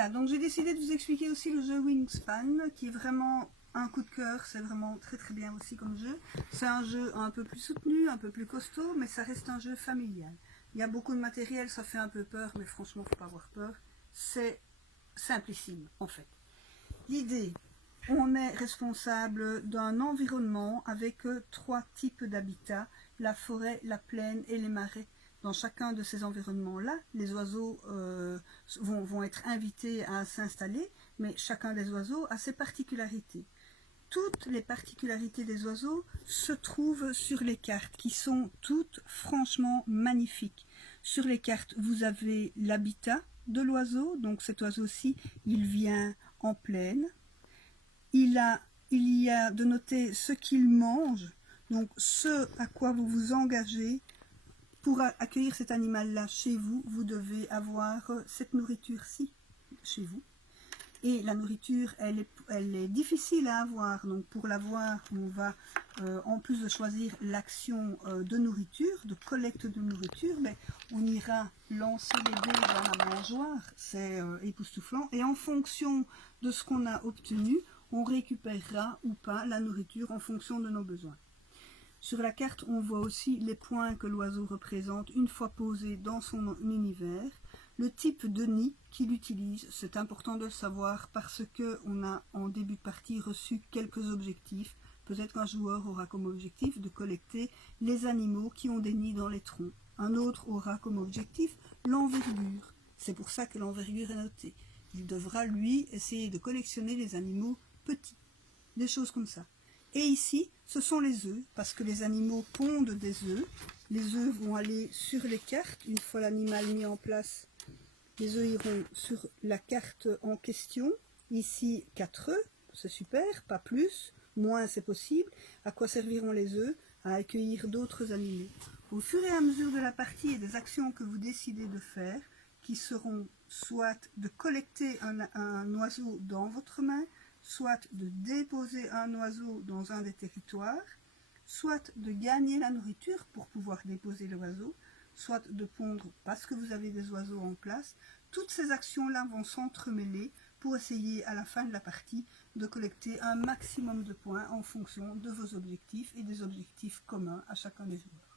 Voilà, donc j'ai décidé de vous expliquer aussi le jeu Wingspan, qui est vraiment un coup de cœur, c'est vraiment très très bien aussi comme jeu. C'est un jeu un peu plus soutenu, un peu plus costaud, mais ça reste un jeu familial. Il y a beaucoup de matériel, ça fait un peu peur, mais franchement, faut pas avoir peur. C'est simplissime, en fait. L'idée, on est responsable d'un environnement avec 3 types d'habitats, la forêt, la plaine et les marais. Dans chacun de ces environnements-là, les oiseaux vont être invités à s'installer, mais chacun des oiseaux a ses particularités. Toutes les particularités des oiseaux se trouvent sur les cartes, qui sont toutes franchement magnifiques. Sur les cartes, vous avez l'habitat de l'oiseau, donc cet oiseau-ci, il vient en plaine. Il y a de noter ce qu'il mange, donc ce à quoi vous vous engagez. Pour accueillir cet animal-là chez vous, vous devez avoir cette nourriture-ci chez vous. Et la nourriture, elle est difficile à avoir. Donc pour l'avoir, on va, en plus de choisir l'action de nourriture, de collecte de nourriture, mais on ira lancer les dés dans la mangeoire. C'est époustouflant. Et en fonction de ce qu'on a obtenu, on récupérera ou pas la nourriture en fonction de nos besoins. Sur la carte, on voit aussi les points que l'oiseau représente une fois posé dans son univers. Le type de nid qu'il utilise, c'est important de le savoir parce qu'on a en début de partie reçu quelques objectifs. Peut-être qu'un joueur aura comme objectif de collecter les animaux qui ont des nids dans les troncs. Un autre aura comme objectif l'envergure. C'est pour ça que l'envergure est notée. Il devra, lui, essayer de collectionner les animaux petits. Des choses comme ça. Et ici, ce sont les œufs, parce que les animaux pondent des œufs. Les œufs vont aller sur les cartes. Une fois l'animal mis en place, les œufs iront sur la carte en question. Ici, 4 œufs, c'est super, pas plus. Moins, c'est possible. À quoi serviront les œufs? À accueillir d'autres animaux. Au fur et à mesure de la partie et des actions que vous décidez de faire, qui seront soit de collecter un oiseau dans votre main, soit de déposer un oiseau dans un des territoires, soit de gagner la nourriture pour pouvoir déposer l'oiseau, soit de pondre parce que vous avez des oiseaux en place. Toutes ces actions-là vont s'entremêler pour essayer à la fin de la partie de collecter un maximum de points en fonction de vos objectifs et des objectifs communs à chacun des joueurs.